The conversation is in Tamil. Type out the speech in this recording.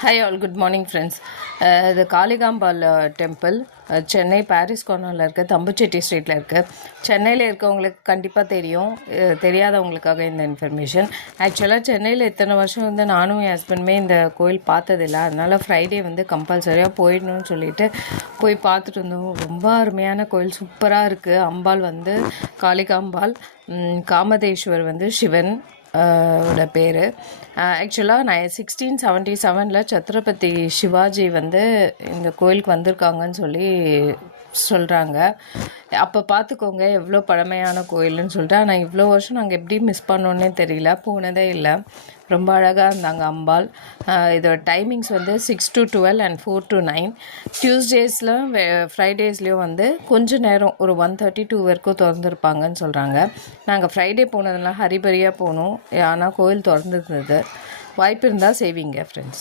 Hi all, good morning friends. இது காளிகாம்பாள் டெம்பிள் சென்னை பாரிஸ் கார்னரில் இருக்க தம்புச்செட்டி ஸ்ட்ரீட்டில் இருக்குது. சென்னையில் இருக்கவங்களுக்கு கண்டிப்பாக தெரியும், தெரியாதவங்களுக்காக இந்த இன்ஃபர்மேஷன். ஆக்சுவலாக சென்னையில் இத்தனை வருஷம் வந்து நானும் என் ஹஸ்பண்டுமே இந்த கோயில் பார்த்ததில்லை. அதனால் ஃப்ரைடே வந்து கம்பல்சரியாக போயிடணும்னு சொல்லிட்டு போய் பார்த்துட்டு இருந்தோம். ரொம்ப அருமையான கோயில், சூப்பராக இருக்குது. அம்பாள் வந்து காளிகாம்பாள், காமதேஸ்வர் வந்து சிவன் ஓட பேர். ஆக்சுவலாக 1677 சத்ரபதி சிவாஜி வந்து இந்த கோயிலுக்கு வந்திருக்காங்கன்னு சொல்லி சொல்கிறாங்க. அப்போ பார்த்துக்கோங்க எவ்வளோ பழமையான கோயில்னு சொல்லிட்டு. ஆனால் இவ்வளோ வருஷம் நாங்கள் எப்படி மிஸ் பண்ணோன்னே தெரியல, போனதே இல்லை. ரொம்ப அழகாக இருந்தாங்க அம்பாள். இதோட டைமிங்ஸ் வந்து 6 to 12 and 4 to 9. டியூஸ்டேஸில் ஃப்ரைடேஸ்லேயும் வந்து கொஞ்சம் நேரம் ஒரு 1:32 வரைக்கும் திறந்துருப்பாங்கன்னு சொல்கிறாங்க. நாங்கள் ஃப்ரைடே போனதுனால ஹரிபரியாக போனோம், ஆனால் கோயில் திறந்துருந்தது. வாய்ப்பு இருந்தால் செய்வீங்க ஃப்ரெண்ட்ஸ்.